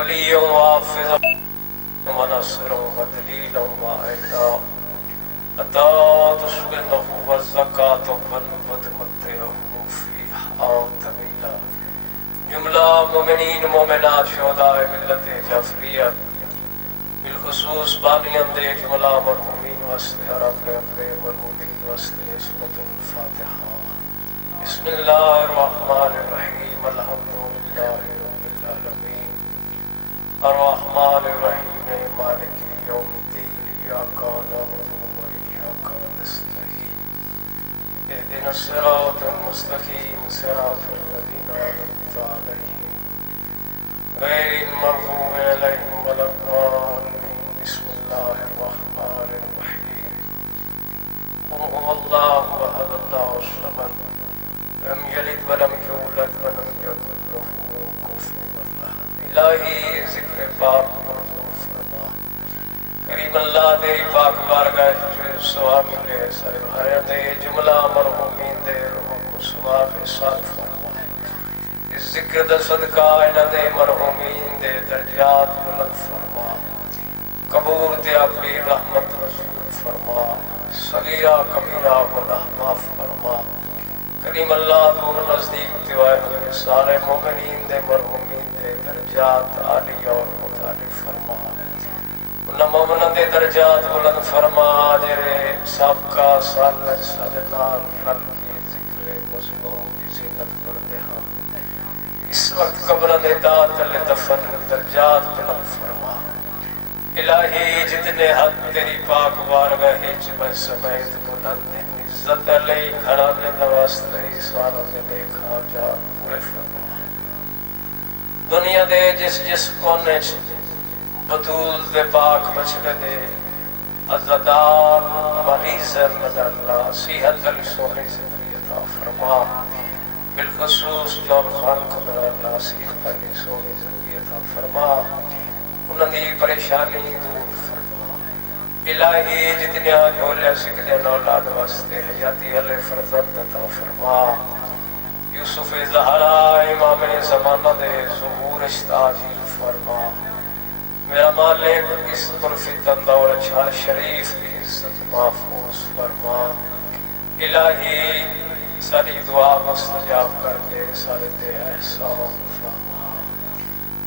وليا وحافظا ونصرا ودليلا وعينا حتى تسكنه والزكاة وتمتعه فيها طويلا. جملہ مومنین مومنات شہداء ملت جعفریہ بالخصوص بانیان دے جملہ مرحومین واسطے اور اپنے اپنے مرحومین واسطے سورۃ الفاتحہ. بسم اللہ الرحمن الرحیم الحمدللہ رب العالمین الرحمن الرحیم مالک یوم الدین ایاک نعبد و ایاک نستعین اهدنا الصراط المستقیم صراط الذین انعمت علیہم غیر المغضوب علیہم ولا الضالین. بسم اللہ الرحمن الرحیم قل هو اللہ احد اللہ الصمد لم یلد ولم یولد ولم یکن له کفوا احد. الہی ذکر پاک منظور فرما. کریم اللہ تیری پاک بارگاہ ثواب ملے سارے دے جملہ مرحومین دے روح کو ثواب سال فرما. اس ذکر دا صدقہ انہ دے مرحومین دے درجات بلند فرما. قبور تے اپنی رحمت رسول فرما. صغیرہ کبیرہ گناہ معاف فرما. کریم اللہ دور نزدیک دیوائے ہوئے سارے مومنین دے مرحومین دے درجات عالی اور مختلف فرما. انہاں مومنان دے درجات بلند فرما. جرے سابقہ سالج سالنال رل کے ذکر مظلوم دی زینت پڑھتے ہم اس وقت قبر دے داتل دفن درجات بلند فرما. الہی جتنے حد تیری پاک بارگاہ میں سمیت بلند عزت علی گھرانے دا واسطے سارا دے دیکھا جا پورے فرما. دنیا دے جس کونے بطول دے پاک بچڑے دے عزدار مریض اللہ صحت علی سونی زندگی عطا فرما. بالخصوص جون خان کو میرا اللہ صحت علی سونی زندگی عطا فرما. انہوں دی پریشانی دور فرما. الہی جتنے جھولے سکھنے اولاد واسطے حیاتی علی فرزند عطا فرما. یوسف زہرا امام زمانہ دے ظہور اشتاجیل فرما. میرا مالک اس پرفتن دور اچھا شریف کی عزت محفوظ فرما. الہی ساری دعا مستجاب کر کے سارے دے احسان فرما.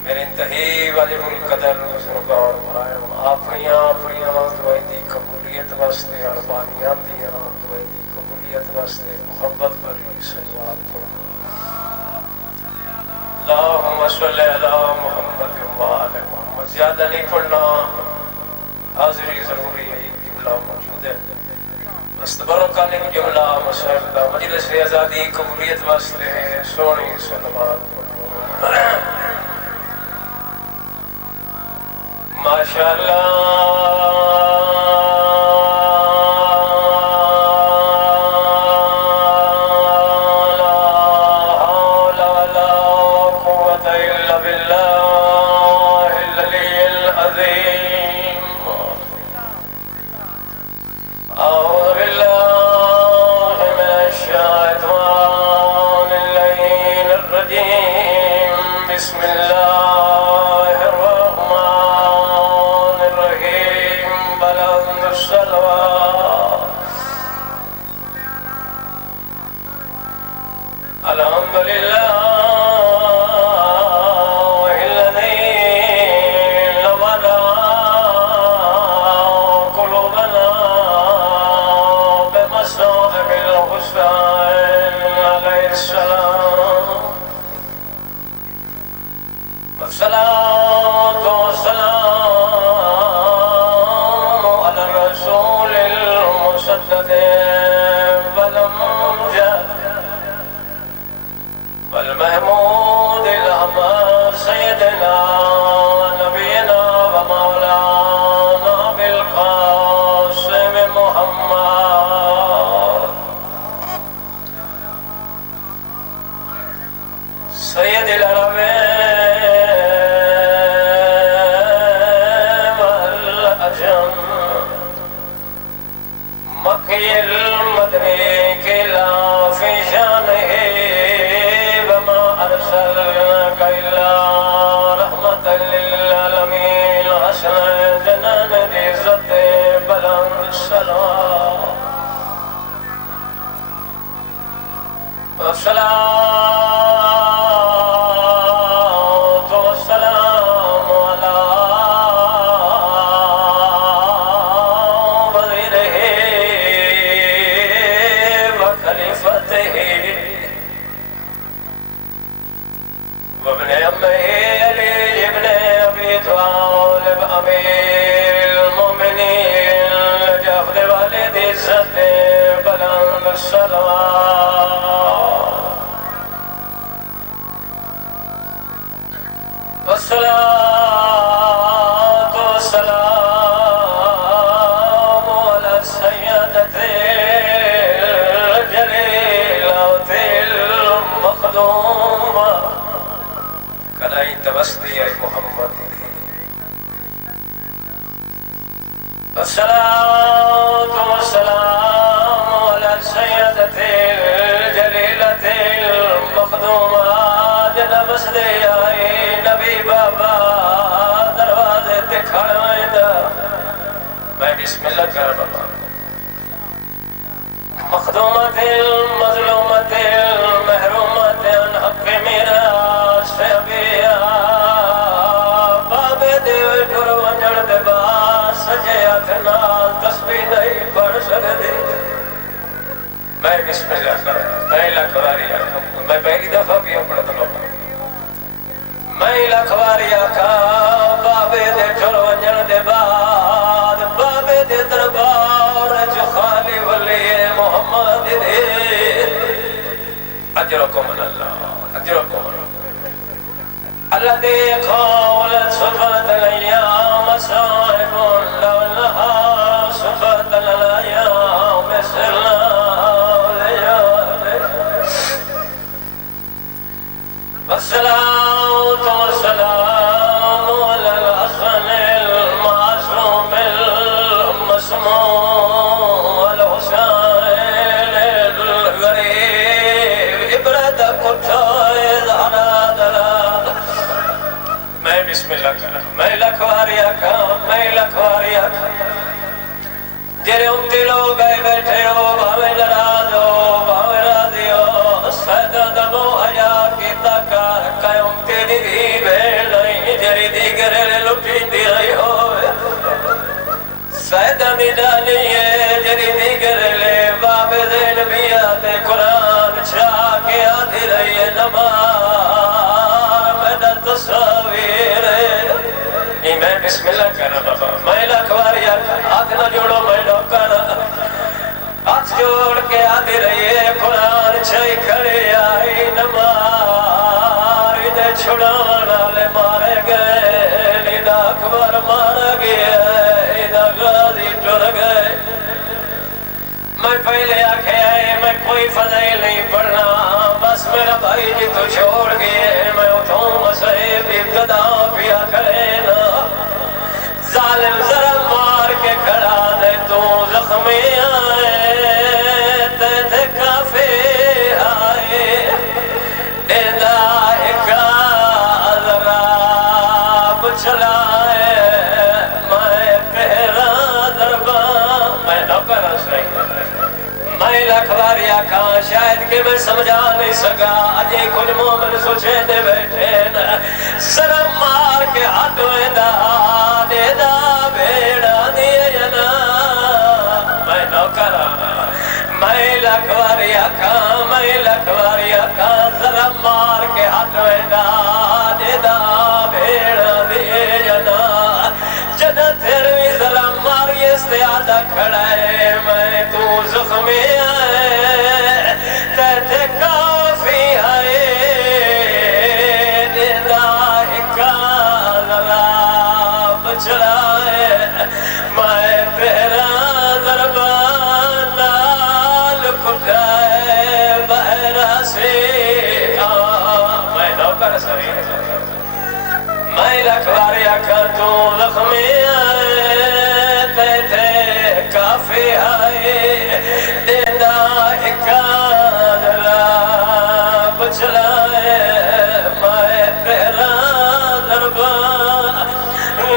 میرے انتہی واجب القدر بزرگ اور بھائیوں اپنیاں دعائیں دی قبولیت واسطے اور بانیاں دیاں دعائیں دی قبولیت واسطے محبت بھری صلوات پڑھو. اللہم صلی علی محمد وآل محمد. زیادہ نہیں پڑھنا، حاضری ضروری ہے. قبلہ موجود ہے بس برکانے کی جملہ مصحف دا مجلس آزادی قبولیت واسطے سونی صلوات پڑھو. ماشاءاللہ وما أرسلناك إلا رحمة للعالمين. وابن عمه علي بن ابي طالب امير المؤمنين جعفر والد عزت بلند الصلوات والصلاة والسلام على السيدة الجليلة المخدومة كلاي توسطي يا محمد والصلاة والسلام على السيدة الجليلة المخدومة جنب سدي نبی بابا دروازے تے کھڑا میں بسم اللہ کر بابا مخدومت مظلومت محرومت حق میرا سے ابیا بابے دے ٹر ونجڑ دے با سجے ہاتھ نال تسبیح نہیں پڑھ سکدی میں بسم اللہ کر پہلا کھواری میں پہلی دفعہ بھی پڑھتا ہوں میں لکھواری آکھا بابے دے ٹھر ونجن دے بعد بابے دے دربار جو خالی ولی محمد دے اجرکم اللہ اجرکم اللہ دے قول صفت الایام صاحب لولہا صفت الایام سلام والصلاة والسلام على الحسن المعصوم المسموم والحسين الغريب عبرت کٹھائے زہرا دلا میں بسم اللہ کرا میں لکھواری آکھا میں لکھواری آکھا جرے امتی لوگ گئے بیٹھے ہو بھاویں نراز ہو بھاویں راضی ہو سیدہ دمو حیا کی تاکار قائم تیری دی بھیڑ نہیں جری دی گرے لٹی دی رہی ہو سیدہ دی ڈالی ہے جری دی گرے باب زینبیات قرآن چھا کے آدھی رہی ہے نمار میں نہ تصویر میں بسم اللہ کرنا بابا میں لکھواری ہاتھ نہ جوڑو میں نوکر ہاتھ جوڑ کے آدھی رہی ہے قرآن چھائی کھڑے آئی نمار ادھے چھڑانا لے مارے گئے ادھا اکبر مارا گیا ادھا غازی ٹر گئے میں پہلے آکھے آئے میں کوئی فضائل نہیں پڑھنا بس میرا بھائی جی تو چھوڑ گئے میں اٹھوں مسئب ابتدا پیا کرے نا ظالم ذرا مار کے کھڑا دے تو زخمی آئے تے کافی آئے دیدہ اکا ذرا بچلائے میں تیرا ضربان میں نوکر سہی میں لکھواری آکھا شاید کہ میں سمجھا نہیں سکا اجے کچھ مومن سوچے دے بیٹھے نا ذرا مار کے ہاتھویں دا دیدہ بھیڑا دیئے جنا میں نوکر میں لکھواری آکھا ذرا مار کے ہاتھویں دا دیدہ بھیڑا دیئے جنا جنہ تھر بھی ذرا ماری استعادہ کھڑا ہے میں تو زخمی آئے تیتے کافی آئے دیدہ اکا ذرا بچلائے میں تیرا ضربان نال کٹائے بہرہ سے میں نوکر سری میں لکھواری آکھا تو زخمی آئے تیتے کافی آئے دیدہ اکا ذرا بچلائے میں تیرا ضربان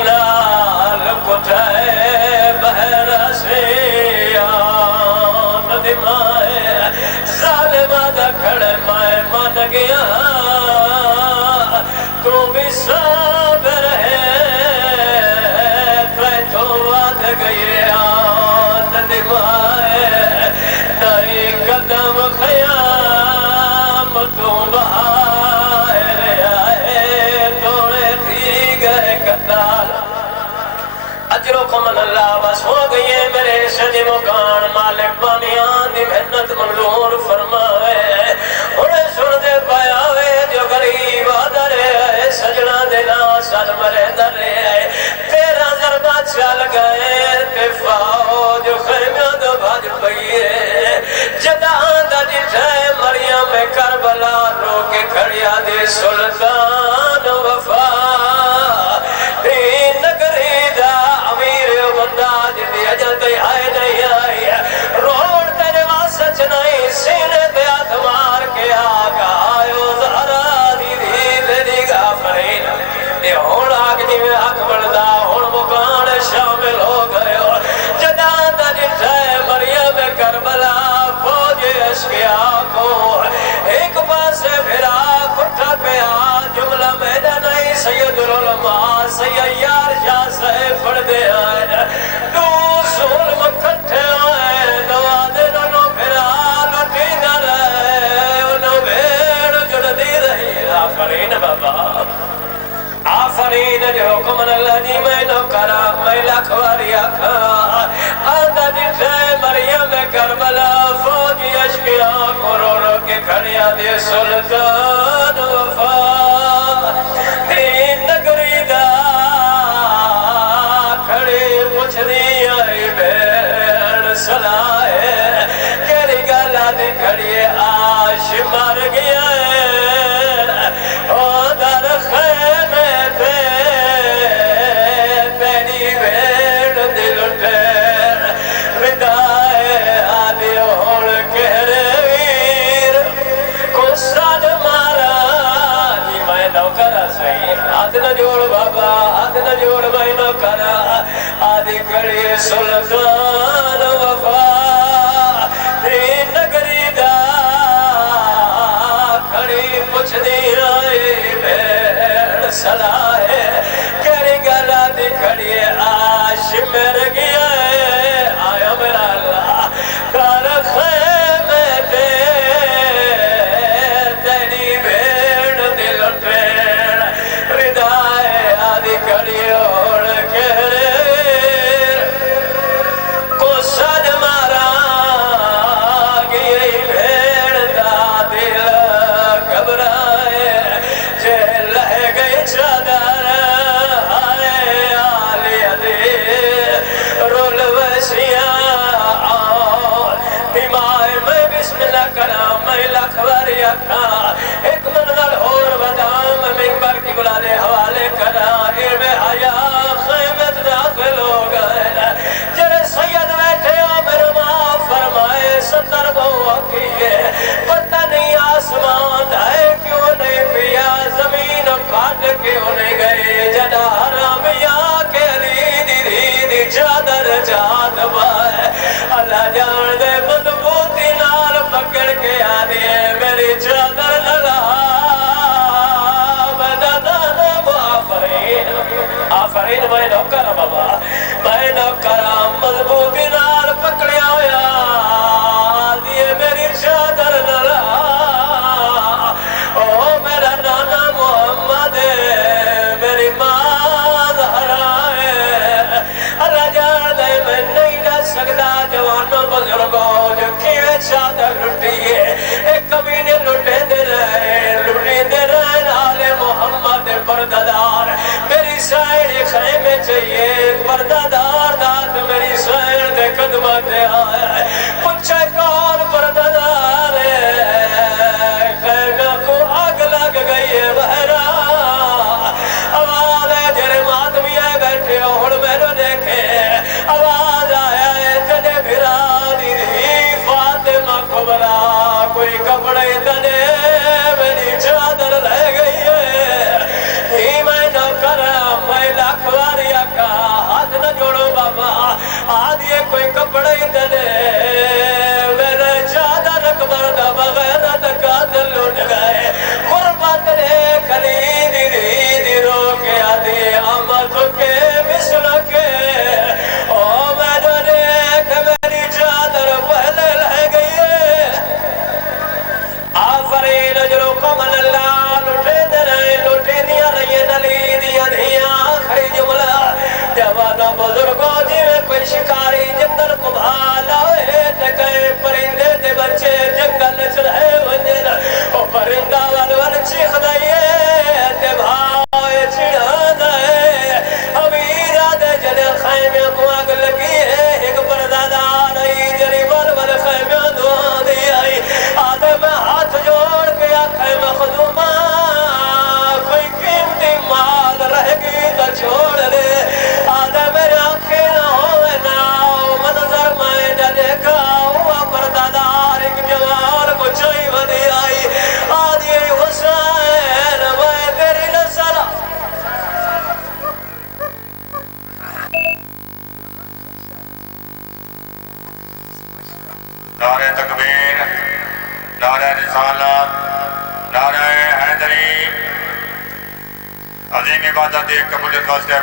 نال کٹائے بہرہ سے ندمائے ظالمہ دا کھڑے میں من گیا تو بھی صابر ہے تو وعد گئی ندمائے نئی قدم خیام تو باہر آئے مولا بس ہو گئی ہے میرے سجی مکان مالک بانیان دی محنت منظور فرماوے انہیں سن دے پایا وے جو غریب آدھر ہے سجنہ دینا سال مرے در ہے 13 ضربہ چل گئے تے فوج خیمیاں دو بھاج پئیے جدان دا جٹھے مریم کربلا رو کے کھڑیا دے سلطان وفا دین نگری دا امیر بندہ جدی اجل تے آئے نہیں آئی روڑ تیرے واسچ نہیں سینے تے ہاتھ مار کے آگا آئیو زہرا دی دی غافرین اے ہون آگ جی میں حق بڑھدا ہون مکان شامل ہو گئے جدان دا جٹھے مریم کربلا فوج اشکیا کو ایک پاسے پھرا کٹھا پیا جملہ میدہ نہیں سید العلماء سید یار شاہ صاحب پڑھ دے آئے دو ظلم کٹھے آئے دوا دنوں پھرا لٹی نہ رہے انہوں بھیڑ جڑ دی رہی آفرین بابا آفرین جو حکم اللہ جی میں نو کرا میں لکھواری آکھا آدھا جٹھے مریم کربلا فوجی اشکیا کو رو رو کے کھڑیا دے سلطان وفا دین نگری دا کھڑے پوچھ دی آئی بین سلائے کیری گالا دی کھڑیے آش مار گیا ہے او در خیمے پہ تیری بین دل اٹھے ردائے آدھی ہوڑ کہرے ویر کو ساد مارا جی میں نو کرا سہی ہاتھ نہ جوڑ بابا ہاتھ نہ جوڑ میں نو کرا آدھی کھڑی سلطان وفا دین نگری دا کھڑی پوچھ دی آئی بین سلائے کری گلا دی کھڑی آش مر گیا ہے آیا میرا اللہ کار خیمے تے تیری بین دل اٹھین ردائے آدھی کھڑی اوڑ کہرے کو سد مارا گئی بین دا دل گھبرائے جے لہ گئی چادر آئے آلی ادھی رول وسیاں دیمائے میں بسم اللہ کرام میں لکھواری اکھا ایک منظر اور بدام منبر کی بلادے حوالے کرا علم حیا خیمت داخل ہو گئے جرے سید بیٹھے عمر ماں فرمائے 70 بہو کیے پتہ نہیں آسمان دھائے کیوں نہیں پیا زمین پھاٹ کیوں نہیں گئے جدا حرامیاں کے ریدی چادر جات بائے اللہ جان دے مضبوطی نال پکڑ کے آدھے میری چادر للا آفرین میں نوکر بابا میں نوکر مضبوطی نال پکڑیا ہویا دیئے میری چادر للا او میرا نانا محمد میری ماں زہرا ہے اللہ جان دے میں نہیں رہ سکتا جوانوں بزرگوں جو کیوے چادر لٹیے ایک کمینے لٹے دے رہے نال محمد پردادار میری سائر خیمے چاہیے پردادار دات میری سائر دے قدمہ دے آئے پچھے کون پردادار ہے خیمہ کو آگ لگ گئی ہے بہرا آواز ہے جرے ماتمی آئے بیٹھے ہوڑ میرے دیکھے آواز آیا ہے تجھے بھرا دی فاطمہ کو بلا کوئی کپڑے تنے میری چادر رہ گئی ہے میں نہ کرا میں لکھواری کا ہاتھ نہ جوڑو بابا آدھیے کوئی کپڑے تنے میرے چادر اکبر دا بغیر قاتل لوٹ گئے قربت رے کلی دی رو کے آدھیے آمد کے مثل کے او میں جو دیکھ میری چادر پہلے لہ گئی ہے آفرین اجرو قمن اللہ لٹے دے رہے لٹے دیا رہی نلی دیا دھیاں کھڑی جملہ جوانا بزرگوں جی میں بچے جنگل چلے ونجن او پرندہ ول چیخ دائیے تے بھاوے چھڑا دائے امیرہ دے جنے خیمے کو آگ لگی ہے ایک پردادار آئی جری ول خیمے دعا دی آئی آدھے میں ہاتھ جوڑ کے آکھے مخدومہ کوئی قیمتی مال رہ گئی تو چھوڑ دے آدھے میرے آنکھیں نہ ہوئے نہ منظر میں ڈلے گا ہوا پردادار ایک جوان کو چاہی ودی آئی آدھی حسین میں تیری نسل نعرہ تکبیر، نعرہ رسالت، نعرہ حیدری، عظیم عبادت ایک قبولیت واسطے